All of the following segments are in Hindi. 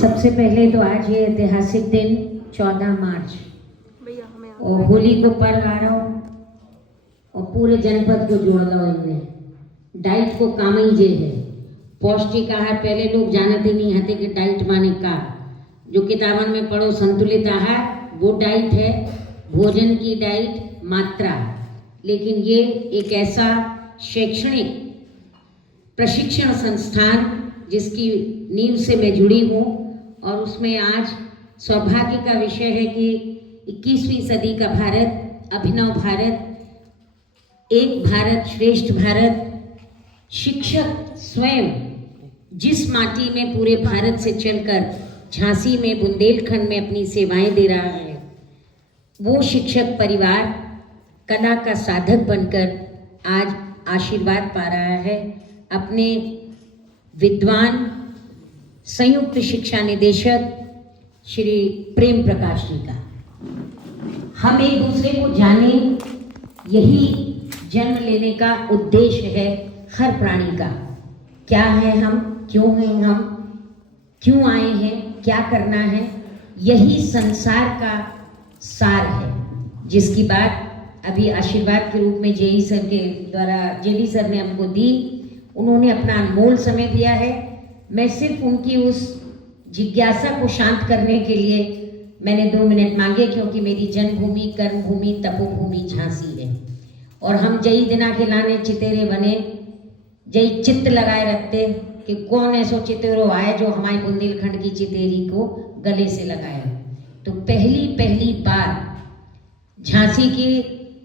सबसे पहले तो आज ये ऐतिहासिक दिन 14 मार्च और होली को पर्व आ रहा हूँ और पूरे जनपद को जोड़ लो इनने डाइट को काम ही जे है पौष्टिक आहार। पहले लोग जानते नहीं हते कि डाइट माने का, जो किताबन में पढ़ो संतुलित आहार वो डाइट है, भोजन की डाइट मात्रा। लेकिन ये एक ऐसा शैक्षणिक प्रशिक्षण संस्थान जिसकी नींव से मैं जुड़ी हूँ और उसमें आज सौभाग्य का विषय है कि 21वीं सदी का भारत, अभिनव भारत, एक भारत श्रेष्ठ भारत, शिक्षक स्वयं जिस माटी में पूरे भारत से चलकर झांसी में बुंदेलखंड में अपनी सेवाएं दे रहा है, वो शिक्षक परिवार कला का साधक बनकर आज आशीर्वाद पा रहा है अपने विद्वान संयुक्त शिक्षा निदेशक श्री प्रेम प्रकाश जी का। हम एक दूसरे को जाने, यही जन्म लेने का उद्देश्य है हर प्राणी का। क्या है हम, क्यों हैं हम, क्यों आए हैं, क्या करना है, यही संसार का सार है, जिसकी बात अभी आशीर्वाद के रूप में जेई सर के द्वारा जेडी सर ने हमको दी। उन्होंने अपना अनमोल समय दिया है। मैं सिर्फ उनकी उस जिज्ञासा को शांत करने के लिए मैंने 2 मिनट मांगे, क्योंकि मेरी जन्मभूमि, कर्मभूमि, तपोभूमि झांसी है और हम जई दिना के लाने चितेरे बने, जई चित्त लगाए रखते कि कौन ऐसो चितेरो आए जो हमारे बुंदेलखंड की चितेरी को गले से लगाए। तो पहली बार झांसी की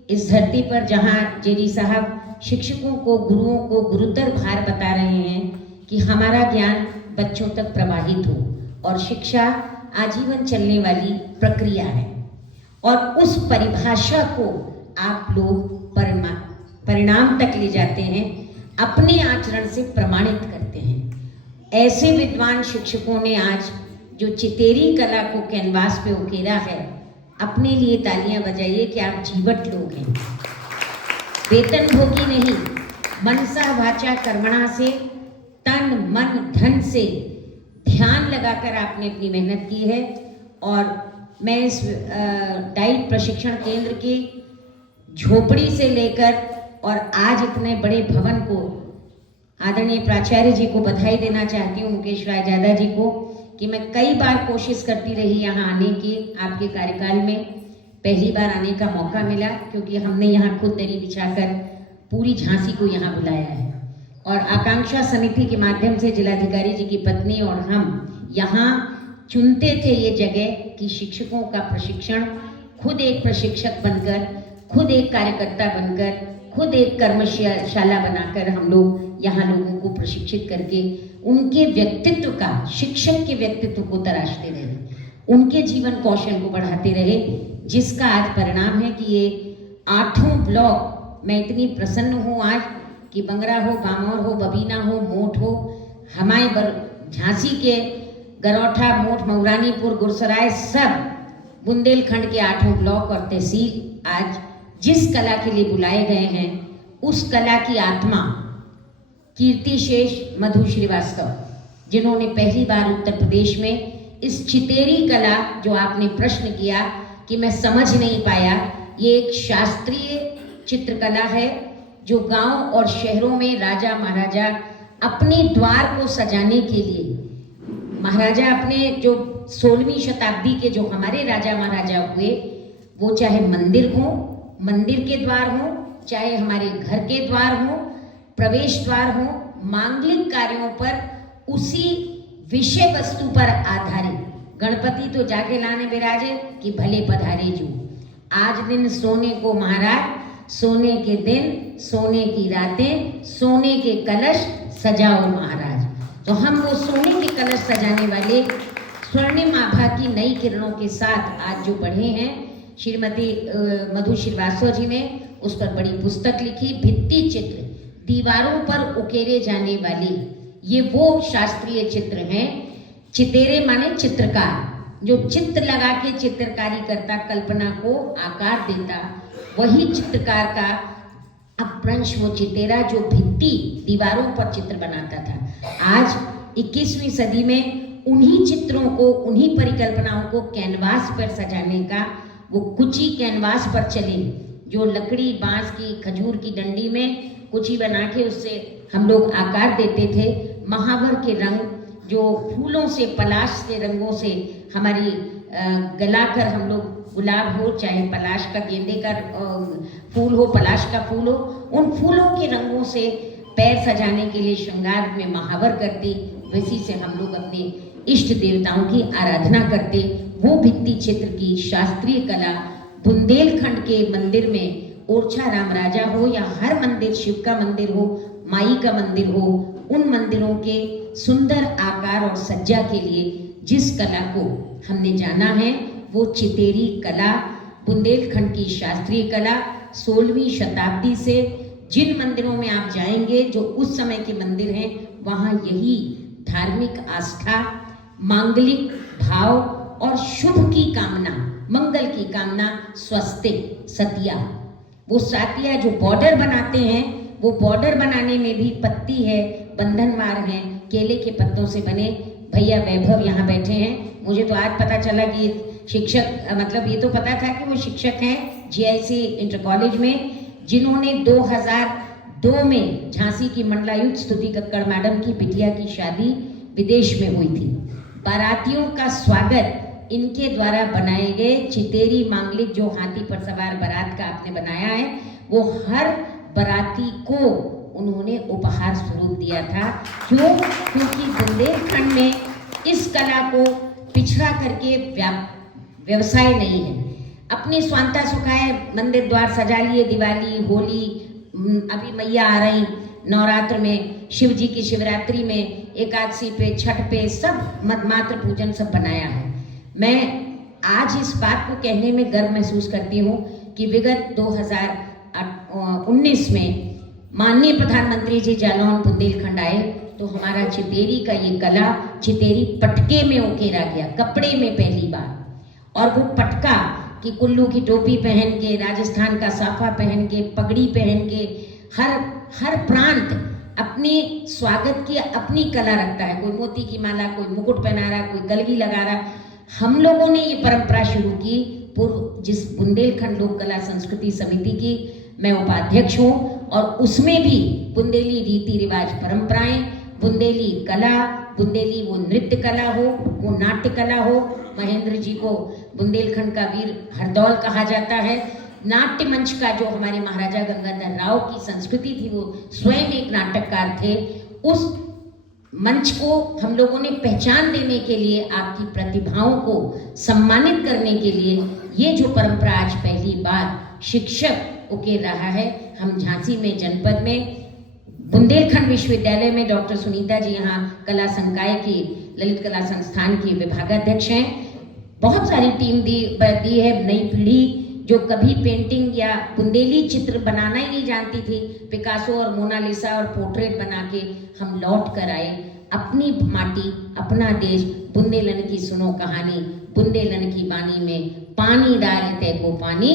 इस धरती पर जहाँ जेडी साहब शिक्षकों को, गुरुओं को गुरुतर भार बता रहे हैं कि हमारा ज्ञान बच्चों तक प्रवाहित हो और शिक्षा आजीवन चलने वाली प्रक्रिया है, और उस परिभाषा को आप लोग परिणाम तक ले जाते हैं, अपने आचरण से प्रमाणित करते हैं। ऐसे विद्वान शिक्षकों ने आज जो चितेरी कला को कैनवास पे उकेरा है, अपने लिए तालियां बजाइए कि आप जीवट लोग हैं, वेतन भोगी नहीं, मनसा वाचा कर्मणा से, तन मन धन से ध्यान लगाकर आपने अपनी मेहनत की है। और मैं इस डाइट प्रशिक्षण केंद्र की झोपड़ी से लेकर और आज इतने बड़े भवन को आदरणीय प्राचार्य जी को बधाई देना चाहती हूँ, मुकेश राय जादा जी को, कि मैं कई बार कोशिश करती रही यहाँ आने की। आपके कार्यकाल में पहली बार आने का मौका मिला क्योंकि हमने यहाँ खुद दरी बिछाकर पूरी झांसी को यहाँ बुलाया है, और आकांक्षा समिति के माध्यम से जिलाधिकारी जी की पत्नी और हम यहाँ चुनते थे ये जगह कि शिक्षकों का प्रशिक्षण, खुद एक प्रशिक्षक बनकर, खुद एक कार्यकर्ता बनकर, खुद एक कर्मशाला बनाकर हम लोग यहाँ लोगों को प्रशिक्षित करके उनके व्यक्तित्व का, शिक्षक के व्यक्तित्व को तराशते रहे, उनके जीवन कौशल को बढ़ाते रहे, जिसका आज परिणाम है कि ये 8 ब्लॉक, मैं इतनी प्रसन्न हूँ आज कि बंगरा हो, गामौर हो, बबीना हो, मोठ हो, हमारे झांसी के गरौठा, मोठ, मऊरानीपुर, गुरसराय, सब बुंदेलखंड के 8 ब्लॉक और तहसील आज जिस कला के लिए बुलाए गए हैं, उस कला की आत्मा कीर्ति शेष मधु श्रीवास्तव, जिन्होंने पहली बार उत्तर प्रदेश में इस चितेरी कला, जो आपने प्रश्न किया कि मैं समझ नहीं पाया, ये एक शास्त्रीय चित्रकला है जो गांव और शहरों में राजा महाराजा अपने द्वार को सजाने के लिए, महाराजा अपने जो 16वीं शताब्दी के जो हमारे राजा महाराजा हुए, वो चाहे मंदिर हो, मंदिर के द्वार हो, चाहे हमारे घर के द्वार हो, प्रवेश द्वार हो, मांगलिक कार्यों पर उसी विषय वस्तु पर आधारित। गणपति तो जाके लाने विराजे कि भले पधारे जो, आज दिन सोने को महाराज, सोने के दिन, सोने की रातें, सोने के कलश सजाओ महाराज। तो हम वो सोने के कलश सजाने वाले स्वर्णिम आभा की नई किरणों के साथ आज जो बढ़े हैं, श्रीमती मधु श्रीवास्तव जी ने उस पर बड़ी पुस्तक लिखी, भित्ति चित्र, दीवारों पर उकेरे जाने वाली, ये वो शास्त्रीय चित्र हैं। चितेरे माने चित्रकार, जो चित्र लगा के चित्रकारी करता, कल्पना को आकार देता, वही चित्रकार का अपभ्रंश वो चितेरा जो भित्ति, दीवारों पर चित्र बनाता था। आज 21वीं सदी में उन्हीं चित्रों को, उन्हीं परिकल्पनाओं को कैनवास पर सजाने का, वो कुची कैनवास पर चले, जो लकड़ी, बांस की, खजूर की डंडी में कुची बना के उससे हम लोग आकार देते थे। महावर के रंग जो फूलों से, पलाश से, रंगों से हमारी गलाकर हम लोग, गुलाब हो चाहे पलाश का, गेंदे का फूल हो, पलाश का फूल हो, उन फूलों के रंगों से पैर सजाने के लिए श्रृंगार में महावर करते। वैसी से हम लोग अपने इष्ट देवताओं की आराधना करते। वो भित्ति चित्र की शास्त्रीय कला बुंदेलखंड के मंदिर में, ओरछा राम राजा हो या हर मंदिर, शिव का मंदिर हो, माई का मंदिर हो, उन मंदिरों के सुंदर आकार और सज्जा के लिए जिस कला को हमने जाना है वो चितेरी कला, बुंदेलखंड की शास्त्रीय कला 16वीं शताब्दी से जिन मंदिरों में आप जाएंगे जो उस समय के मंदिर हैं, वहाँ यही धार्मिक आस्था, मांगलिक भाव और शुभ की कामना, मंगल की कामना, स्वस्तिक, सतिया, वो सातिया जो बॉर्डर बनाते हैं, वो बॉर्डर बनाने में भी पत्ती है, बंधनवार है, केले के पत्तों से बने। भैया वैभव यहाँ बैठे हैं, मुझे तो आज पता चला कि शिक्षक, मतलब ये तो पता था कि वो शिक्षक हैं जीआईसी इंटर कॉलेज में, जिन्होंने 2002 में झांसी की मंडलायुक्त स्तुति कक्कड़ मैडम की बिटिया की शादी विदेश में हुई थी। बारातियों का स्वागत इनके द्वारा बनाए गए चितेरी मांगलिक, जो हाथी पर सवार बारात का आपने बनाया है, वो हर बाराती को उन्होंने उपहार स्वरूप दिया था। क्यों? क्योंकि बुंदेलखंड में इस कला को पिछड़ा करके व्यवसाय नहीं है। अपनी स्वांता सुखाए मंदिर द्वार सजा लिए, दिवाली, होली, अभी मैया आ रही नवरात्र में, शिव जी की शिवरात्रि में, एकादशी पे, छठ पे, सब मदमात्र पूजन सब बनाया है। मैं आज इस बात को कहने में गर्व महसूस करती हूँ कि विगत 2019 में माननीय प्रधानमंत्री जी जालौन बुंदेलखंड आए तो हमारा चितेरी का ये कला, चितेरी पटके में उकेरा गया, कपड़े में पहली बार। और वो पटका कि कुल्लू की टोपी पहन के, राजस्थान का साफा पहन के, पगड़ी पहन के, हर प्रांत अपने स्वागत की अपनी कला रखता है। कोई मोती की माला, कोई मुकुट पहना रहा, कोई गलगी लगा रहा। हम लोगों ने ये परंपरा शुरू की, पूर्व जिस बुंदेलखंड लोक कला संस्कृति समिति की मैं उपाध्यक्ष हूँ, और उसमें भी बुंदेली रीति रिवाज, परंपराएं, बुंदेली कला, बुंदेली वो नृत्य कला हो, वो नाट्य कला हो। महेंद्र जी को बुंदेलखंड का वीर हरदौल कहा जाता है। नाट्य मंच का जो हमारे महाराजा गंगाधर राव की संस्कृति थी, वो स्वयं एक नाटककार थे। उस मंच को हम लोगों ने पहचान देने के लिए, आपकी प्रतिभाओं को सम्मानित करने के लिए, ये जो परंपरा आज पहली बार शिक्षक उकेर रहा है। हम झांसी में, जनपद में, बुंदेलखंड विश्वविद्यालय में डॉक्टर सुनीता जी यहाँ कला संकाय की, ललित कला संस्थान की विभागाध्यक्ष हैं। बहुत सारी टीम दी है। नई पीढ़ी जो कभी पेंटिंग या बुंदेली चित्र बनाना ही नहीं जानती थी, पिकासो और मोनालिसा और पोर्ट्रेट बना के हम लौट कर आए। अपनी माटी, अपना देश, बुंदेलन की सुनो कहानी, बुंदेलन की बानी में पानी डालते को पानी,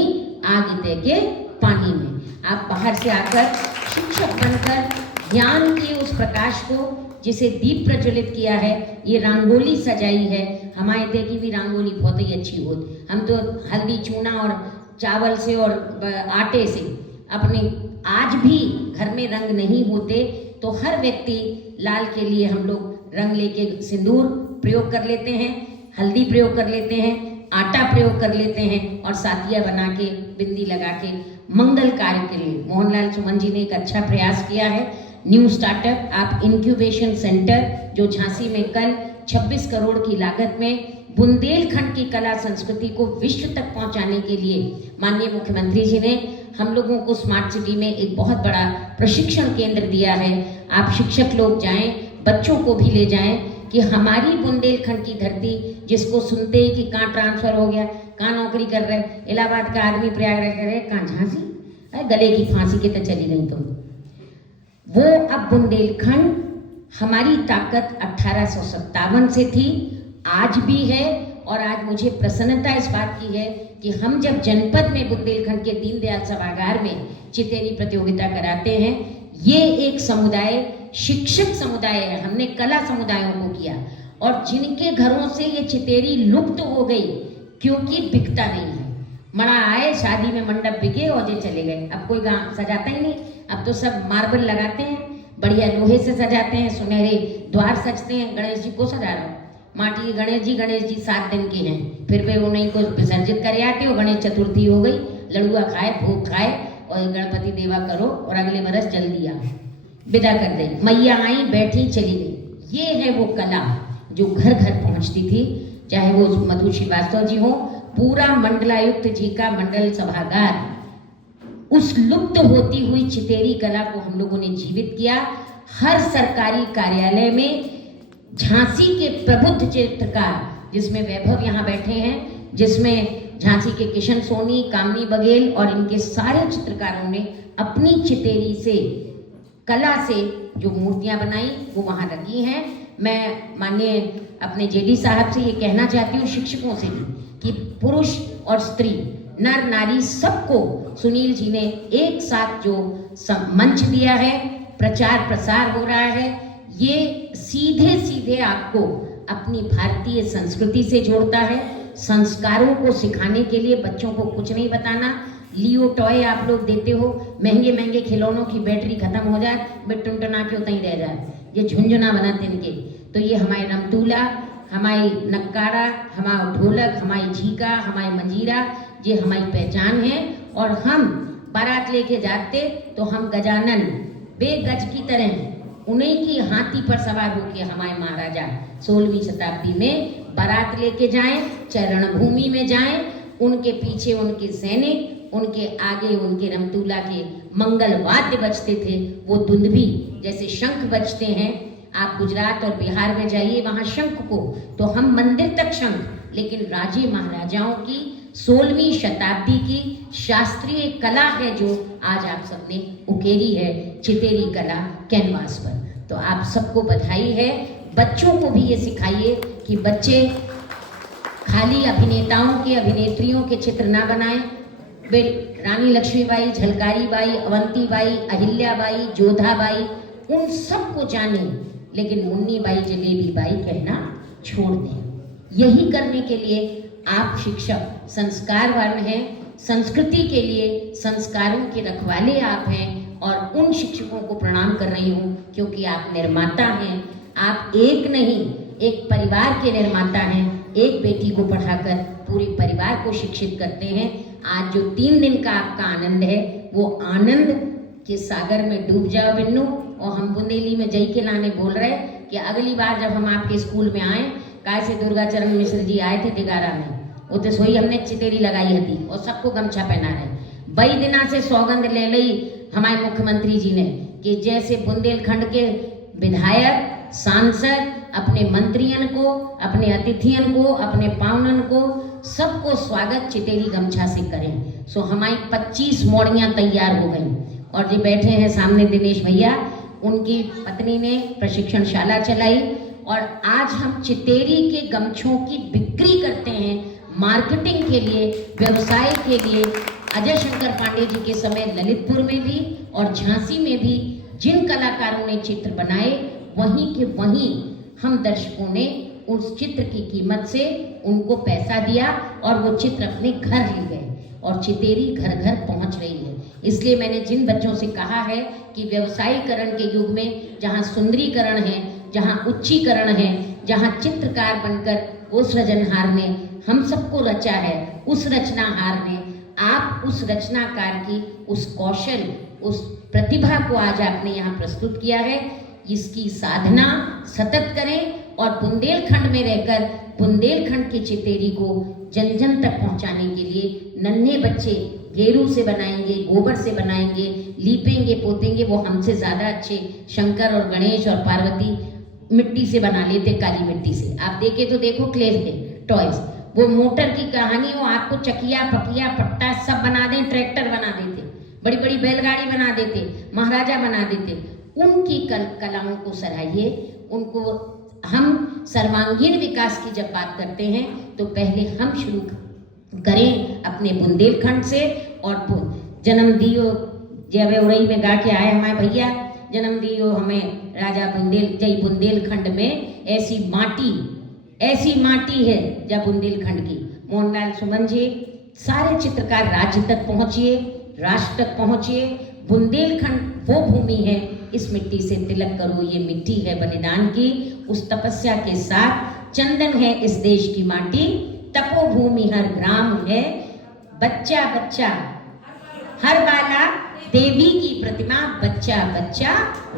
आग ते के पानी में। आप बाहर से आकर शिक्षक बनकर ज्ञान के उस प्रकाश को, जिसे दीप प्रज्वलित किया है, ये रंगोली सजाई है। हमारे ते की भी रंगोली बहुत ही अच्छी होती। हम तो हल्दी, चूना और चावल से और आटे से अपने, आज भी घर में रंग नहीं होते तो हर व्यक्ति लाल के लिए हम लोग रंग लेके सिंदूर प्रयोग कर लेते हैं, हल्दी प्रयोग कर लेते हैं, आटा प्रयोग कर लेते हैं, और सातिया बना के, बिंदी लगा के मंगल कार्य के लिए मोहनलाल सुमन जी ने एक अच्छा प्रयास किया है। न्यू स्टार्टअप आप इंक्यूबेशन सेंटर, जो झांसी में कल 26 करोड़ की लागत में बुंदेलखंड की कला संस्कृति को विश्व तक पहुंचाने के लिए माननीय मुख्यमंत्री जी ने हम लोगों को स्मार्ट सिटी में एक बहुत बड़ा प्रशिक्षण केंद्र दिया है। आप शिक्षक लोग जाएं, बच्चों को भी ले जाएं कि हमारी बुंदेलखंड की धरती, जिसको सुनते ही कि कहाँ ट्रांसफर हो गया, कहाँ नौकरी कर रहे, इलाहाबाद का आदमी प्रयागराज कर रहे, कहाँ झांसी, अरे गले की फांसी के तो चली गई तुम। वो अब बुंदेलखंड, हमारी ताकत 1857 से थी, आज भी है। और आज मुझे प्रसन्नता इस बात की है कि हम जब जनपद में बुंदेलखंड के दीनदयाल सभागार में चितेरी प्रतियोगिता कराते हैं, ये एक समुदाय, शिक्षक समुदाय है। हमने कला समुदायों को किया और जिनके घरों से ये चितेरी लुप्त हो गई क्योंकि बिकता नहीं है। मड़ा आए, शादी में मंडप बिके और ये चले गए। अब कोई गांव सजाता ही नहीं, अब तो सब मार्बल लगाते हैं, बढ़िया लोहे से सजाते हैं, सुनहरे द्वार सजते हैं। गणेश जी को सजा रहा, माटी के गणेश जी 7 दिन के हैं, फिर वे उन्हीं को विसर्जित करे आते हो। गणेश चतुर्थी हो गई, लड़ुआ खाए, भोग खाए और गणपति देवा करो और अगले बरस जल्दी आ विदा कर दे। मैया आई, बैठी, चली गई। ये है वो कला जो घर घर पहुंचती थी, चाहे वो मधु श्रीवास्तव जी हो, पूरा मंडलायुक्त जी का मंडल सभागार उस लुप्त होती हुई चितेरी कला को हम लोगों ने जीवित किया। हर सरकारी कार्यालय में झांसी के प्रबुद्ध चित्रकार, जिसमें वैभव यहाँ बैठे हैं, जिसमें झांसी के किशन सोनी, कामनी बघेल और इनके सारे चित्रकारों ने अपनी चितेरी से, कला से जो मूर्तियां बनाई वो वहाँ रखी हैं। मैं माननीय अपने जेडी साहब से ये कहना चाहती हूँ, शिक्षकों से भी, कि पुरुष और स्त्री, नर नारी सबको सुनील जी ने एक साथ जो मंच दिया है, प्रचार प्रसार हो रहा है, ये सीधे सीधे आपको अपनी भारतीय संस्कृति से जोड़ता है। संस्कारों को सिखाने के लिए बच्चों को कुछ नहीं बताना। लियो टॉय आप लोग देते हो, महंगे महंगे खिलौनों की बैटरी खत्म हो जाए, वे टुनटुना के उतना ही रह जाए, ये झुंझुना बनाते इनके। तो ये हमारे रमतूला, हमारी नक्कारा, हमारा ढोलक, हमारी झीका, हमारी मंजीरा, ये हमारी पहचान है। और हम बारात लेके जाते तो हम गजानन बेगज की तरह उन्हीं की हाथी पर सवार होकर हमारे महाराजा 16वीं शताब्दी में बारात लेके जाएं, चाहे रणभूमि में जाएं, उनके पीछे उनके सैनिक, उनके आगे उनके रमतूला के मंगल वाद्य बजते थे। वो दुंदुभी जैसे शंख बजते हैं। आप गुजरात और बिहार में जाइए, वहाँ शंख को तो हम मंदिर तक शंख, लेकिन राजे महाराजाओं की 16वीं शताब्दी की शास्त्रीय कला है जो आज आप सबने उकेरी है, चितेरी कला कैनवास पर। तो आप सबको बधाई है। बच्चों को भी ये सिखाइए कि बच्चे खाली अभिनेताओं के, अभिनेत्रियों के चित्र ना बनाएं। वे रानी लक्ष्मीबाई, झलकारी बाई, अवंती बाई, अहिल्या बाई, जोधा बाई, उन सबको जाने, लेकिन मुन्नी बाई, जलेबी बाई कहना छोड़ दें। यही करने के लिए आप शिक्षक संस्कारवान हैं, संस्कृति के लिए संस्कारों के रखवाले आप हैं, और उन शिक्षकों को प्रणाम कर रही हूँ क्योंकि आप निर्माता हैं। आप एक नहीं, एक परिवार के निर्माता हैं। एक बेटी को पढ़ाकर पूरे परिवार को शिक्षित करते हैं। आज जो 3 दिन का आपका आनंद है, वो आनंद के सागर में डूब जाओ बिन्नू। और हम बुंदेली में जय के लाने बोल रहे कि अगली बार जब हम आपके स्कूल में आए, कैसे दुर्गाचरण मिश्र जी आए थे दिगारा में, उते सोई हमने चितेरी लगाई थी और सबको गमछा पहना रहे। बई दिना से सौगंध ले ली हमारे मुख्यमंत्री जी ने कि जैसे बुंदेलखंड के विधायक, सांसद अपने मंत्रियन को, अपने अतिथियन को, अपने पावनन को, सबको स्वागत चितेरी गमछा से करें। सो हमारी 25 मोड़ियाँ तैयार हो गई। और जो बैठे हैं सामने दिनेश भैया, उनकी पत्नी ने प्रशिक्षणशाला चलाई और आज हम चितेरी के गमछों की बिक्री करते हैं, मार्केटिंग के लिए, व्यवसाय के लिए। अजय शंकर पांडे जी के समय ललितपुर में भी और झांसी में भी जिन कलाकारों ने चित्र बनाए, वहीं के वहीं हम दर्शकों ने उस चित्र की कीमत से उनको पैसा दिया और वो चित्र अपने घर ले गए और चितेरी घर घर पहुंच रही है। इसलिए मैंने जिन बच्चों से कहा है कि व्यवसायीकरण के युग में जहां सुंदरीकरण है, जहां उच्चीकरण है, जहां चित्रकार बनकर वो सृजनहार ने हम सबको रचा है, उस रचनाहार ने, आप उस रचनाकार की उस कौशल, उस प्रतिभा को आज आपने यहाँ प्रस्तुत किया है। इसकी साधना सतत करें और बुंदेलखंड में रहकर बुंदेलखंड की चितेरी को जन जन तक पहुंचाने के लिए नन्हे बच्चे गेरू से बनाएंगे, गोबर से बनाएंगे, लीपेंगे, पोतेंगे। वो हमसे ज़्यादा अच्छे शंकर और गणेश और पार्वती मिट्टी से बना लेते, काली मिट्टी से। आप देखे तो देखो क्ले के टॉयज, वो मोटर की कहानी हो, आपको चकिया, पकिया, पट्टा सब बना दें, ट्रैक्टर बना देते, बड़ी बड़ी बैलगाड़ी बना देते, महाराजा बना देते। उनकी कलाओं को सराहिए, उनको। हम सर्वांगीण विकास की जब बात करते हैं तो पहले हम शुरू करें अपने बुंदेलखंड से। और जन्म दियो जब उड़ई में गा के आए हमारे भैया जन्म दियो हमें राजा बुंदेलखंड में ऐसी माटी है जब बुंदेलखंड की। मोहनलाल सुमन जी, सारे चित्रकार राज्य तक पहुंचिए, राष्ट्र तक पहुंचिए। बुंदेलखंड वो भूमि है, इस मिट्टी से तिलक करो, ये मिट्टी है बलिदान की। उस तपस्या के साथ चंदन है इस देश की माटी, तपोभूमि हर ग्राम है, बच्चा बच्चा हर बाला देवी की प्रतिमा, बच्चा बच्चा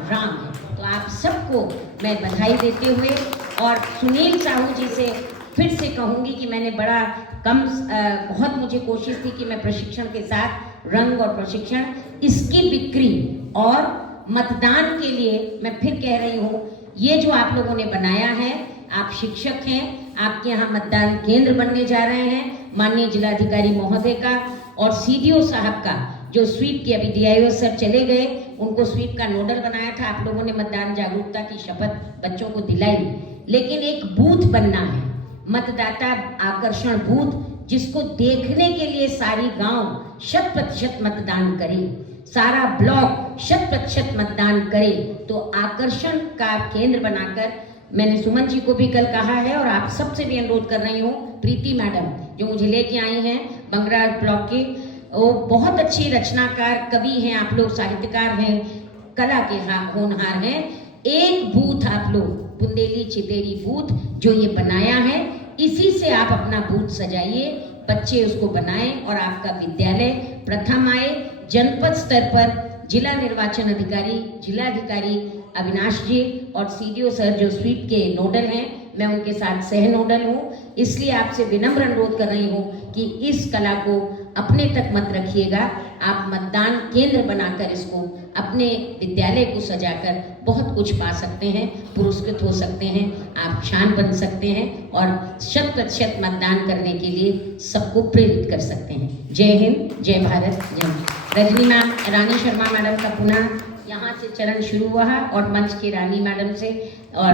राम है। तो आप सबको मैं बधाई देते हुए और सुनील साहू जी से फिर से कहूँगी कि मैंने बड़ा बहुत मुझे कोशिश थी कि मैं प्रशिक्षण के साथ रंग और प्रशिक्षण, इसकी बिक्री और मतदान के लिए मैं फिर कह रही हूँ, ये जो आप लोगों ने बनाया है, आप शिक्षक हैं, आपके यहाँ मतदान केंद्र बनने जा रहे हैं। माननीय जिलाधिकारी महोदय का और सीडीओ साहब का जो स्वीप के, अभी डीआईओ सर चले गए, उनको स्वीप का नोडल बनाया था। आप लोगों ने मतदान जागरूकता की शपथ बच्चों को दिलाई, लेकिन एक बूथ बनना है, मतदाता आकर्षण बूथ, जिसको देखने के लिए सारी गांव 100% मतदान करे, सारा ब्लॉक 100% मतदान करे। तो आकर्षण का केंद्र बनाकर मैंने सुमन जी को भी कल कहा है और आप सबसे भी अनुरोध कर रही हूँ, प्रीति मैडम जो मुझे लेके आई हैं बंगरा ब्लॉक के, वो बहुत अच्छी रचनाकार कवि हैं, आप लोग साहित्यकार हैं, कला के होनहार हैं। एक बूथ आप लोग, बुंदेली चितेरी बूथ जो ये बनाया है, इसी से आप अपना बूथ सजाइए, बच्चे उसको बनाएं और आपका विद्यालय प्रथम आए। जनपद स्तर पर जिला निर्वाचन अधिकारी, जिलाधिकारी अविनाश जी और सीडीओ सर जो स्वीप के नोडल हैं, मैं उनके साथ सह नोडल हूँ, इसलिए आपसे विनम्र अनुरोध कर रही हूँ कि इस कला को अपने तक मत रखिएगा। आप मतदान केंद्र बनाकर इसको अपने विद्यालय को सजाकर बहुत कुछ पा सकते हैं, पुरस्कृत हो सकते हैं, आप शान बन सकते हैं और 100% मतदान करने के लिए सबको प्रेरित कर सकते हैं। जय हिंद, जय भारत, जय हिंद। रजनी मैम, रानी शर्मा मैडम का पुनः यहाँ से चरण शुरू हुआ है और मंच की रानी मैडम से और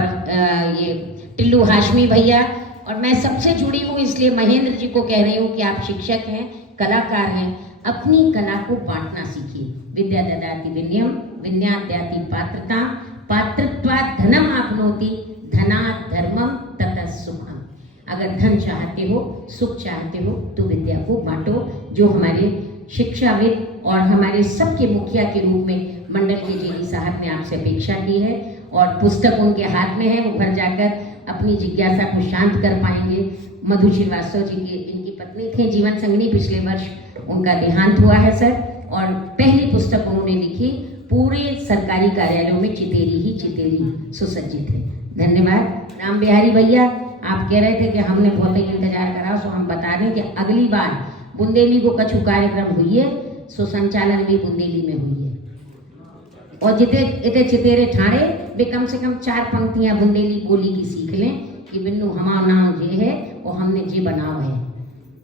ये टिल्लू हाशमी भैया, और मैं सबसे जुड़ी हूँ इसलिए महेंद्र जी को कह रही हूँ कि आप शिक्षक हैं, कलाकार हैं, अपनी कला को बांटना सीखिए। विद्या ददाति विनयम, विनयाद्याति पात्रता, पात्रत्वात् धनम आपनोति, धनात् धर्मम ततः सुखम। अगर धन चाहते हो, सुख चाहते हो, तो विद्या को बांटो। जो हमारे शिक्षाविद और हमारे सबके मुखिया के रूप में मंडल के जेडी साहब ने आपसे अपेक्षा की है, और पुस्तक उनके हाथ में है, वो घर जाकर अपनी जिज्ञासा को शांत कर पाएंगे। मधु श्रीवास्तव जी की इनकी पत्नी थी, जीवन संगिनी, पिछले वर्ष उनका देहांत हुआ है सर, और पहली पुस्तक उन्होंने लिखी, पूरे सरकारी कार्यालयों में चितेरी ही चितेरी सुसज्जित है। धन्यवाद। राम बिहारी भैया, आप कह रहे थे कि हमने बहुत ही इंतजार करा, सो हम बता दें कि अगली बार बुंदेली को कछु कार्यक्रम हुई है, सो संचालन भी बुंदेली में हुई है। और जिते इतने चितेरे ठाणे वे कम से कम 4 पंक्तियां बुंदेली बोली की सीख लें कि बिन्नू हमारा नाम ये है और हमने जी बनाओ है।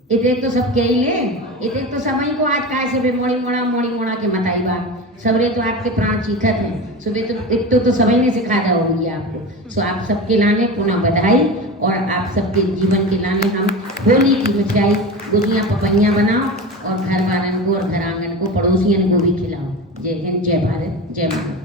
इतने तो सब कह ही ले, इतने तो समय को आज काय से मोड़ी मोड़ा के मताई बात सबरे तो आपके प्राण चीखत हैं। सुबह तो एक तो समय ने सिखा दा होगी आपको। सो आप सबके लाने पुनः बधाई, और आप सबके जीवन के लाने हम होली की मिठाई, गुजिया पपैया बनाओ और घर वालन को और घर आंगन को, पड़ोसियन को भी खिलाओ। जय हिंद, जय भारत, जय माता।